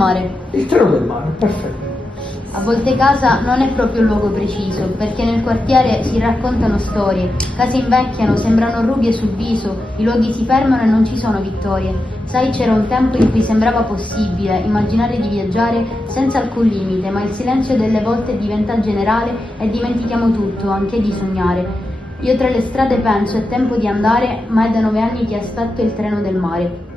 mare. Il treno del mare, perfetto. A volte casa non è proprio un luogo preciso, perché nel quartiere si raccontano storie, case invecchiano, sembrano rughe sul viso, i luoghi si fermano e non ci sono vittorie. Sai, c'era un tempo in cui sembrava possibile immaginare di viaggiare senza alcun limite, ma il silenzio delle volte diventa generale e dimentichiamo tutto, anche di sognare. Io tra le strade penso, è tempo di andare, ma è da 9 anni che aspetto il treno del mare.